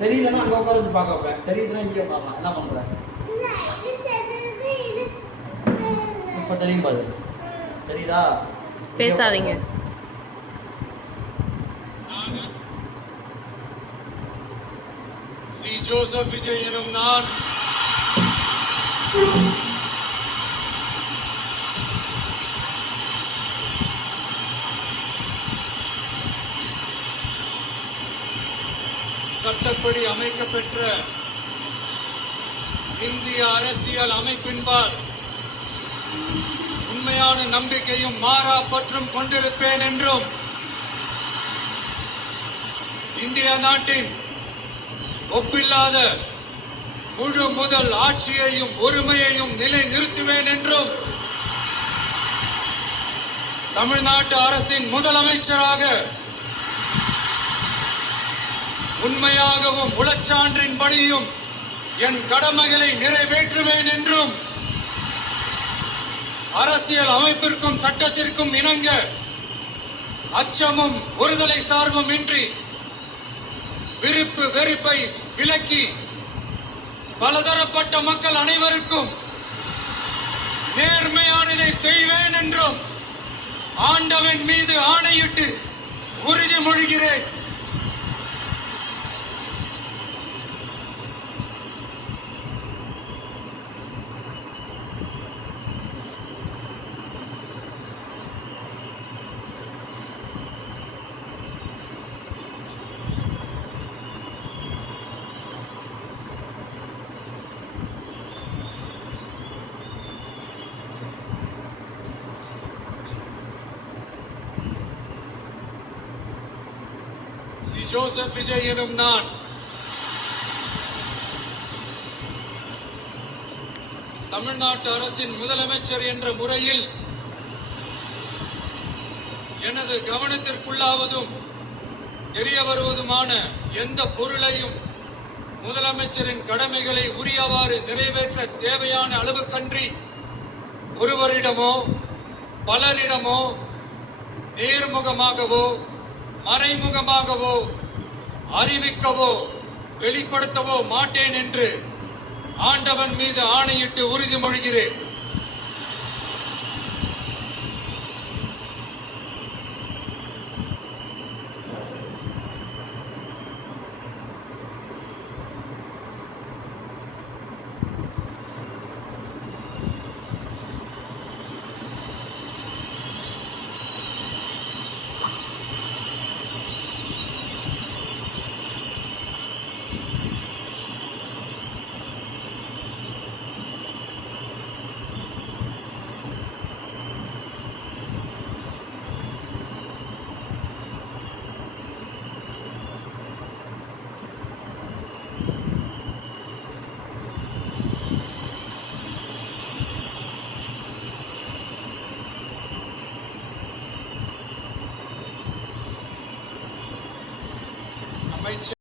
தெரியலன்னா அங்கே உட்கார வச்சு பார்க்க வைப்பேன். தெரியுதுன்னா இங்கே உட்காரலாம். என்ன பண்ணுறேன்? இப்போ தெரியும் பாரு. தெரியுதா? பேசாதீங்க. சி ஜோசப் விஜய் எனும் நான் சட்டப்படி அமைக்கப்பெற்ற இந்திய அரசியல் அமைப்பின்பால் உண்மையான நம்பிக்கையும் மாறா பற்றும் கொண்டிருப்பேன் என்றும் இந்திய நாட்டின் ஒப்பில்லாத முழு முதல் ஆட்சியையும் ஒருமையையும் நிலை நிறுத்துவேன் என்றும் தமிழ்நாட்டு அரசின் முதலமைச்சராக உண்மையாகவும் உளச்சான்றின்படியும் என் கடமைகளை நிறைவேற்றுவேன் என்றும் அரசியல் அமைப்பிற்கும் சட்டத்திற்கும் இணங்க அச்சமும் ஒருதலை சார்பும் இன்றி விருப்பு வெறுப்பை விலக்கி பலதரப்பட்ட மக்கள் அனைவருக்கும் நேர்மையானதை செய்வேன் என்றும் ஆண்டவன் மீது ஆணையிட்டு உறுதிமொழிகிறேன். சி ஜோசப் விஜய் எனும் நான் தமிழ்நாட்டு அரசின் முதலமைச்சர் என்ற முறையில் எனது கவனத்திற்குள்ளாவதும் தெரிய வருவதுமான எந்த பொருளையும் முதலமைச்சரின் கடமைகளை உரியவாறு நிறைவேற்ற தேவையான அளவுக்கன்றி ஒருவரிடமோ பலரிடமோ நேர்முகமாகவோ மறைமுகமாகவோ அறிவிக்கவோ வெளிப்படுத்தவோ மாட்டேன் என்று ஆண்டவன் மீது ஆணையிட்டு உறுதிமொழிகிறேன். அமைச்சர்